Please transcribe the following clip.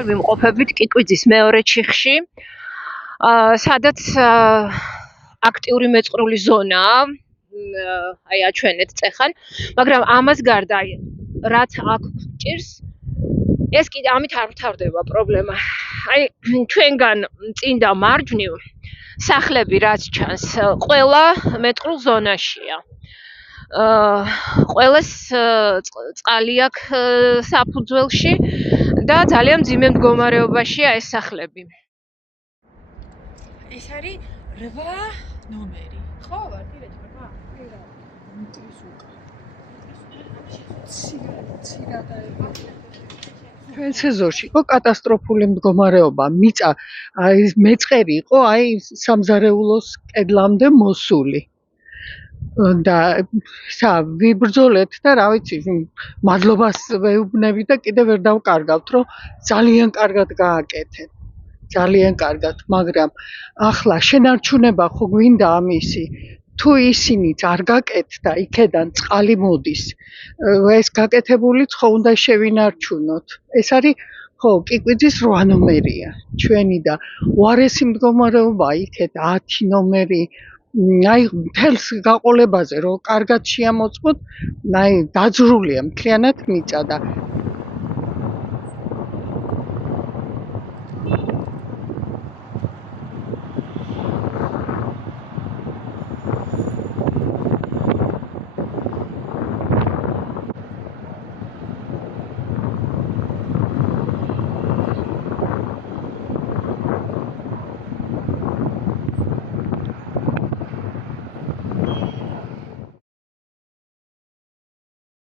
ჩვენ ვიმყოფებით კიკვიძის მეორე ჩიხში, სადაც აქტიური მეწყრული ზონაა, აი აჩვენეთ წეხან, მაგრამ ამას გარდა რაც აქ ჭირს, ეს კიდე ამით არ მთავრდება პრობლემა. აი ჩვენგან წინ და მარჯვნივ სახლები რაც ჩანს, ყველა მეტრულ ზონაშია. ყველას წყალი აქვს საფუძველში და ძალიან მძიმე მდგომარეობაშია ეს სახლები. ეს არის 8 ნომერი. ხო, ვარ, ჩვენ სეზონში იყო კატასტროფული მდგომარეობა. მიწა აი მეწყერი იყო აი სამზარეულოს კედლამდე მოსული. და ვიბრძოლეთ და რა ვიცი, მადლობას ვეუბნები და კიდევ ვერ დავკარგავთ, რომ ძალიან კარგად გააკეთეთ. ძალიან კარგად, მაგრამ ახლა შენარჩუნება ხო გვინდა ამისი? თუ ისინიც არ გაკეთდა, იქედან წყალი მოდის. ეს გაკეთებულიც ხო უნდა შევინარჩუნოთ. ეს არის ხო, კიკვიძის 8 ნომერია. ჩვენი და უარესი მდგომარეობა იქეთ 10 ნომერი. აი მთელს გაყოლებაზე რომ კარგად შეამოწმოთ, აი დაძრულია მთლიანად მიწა და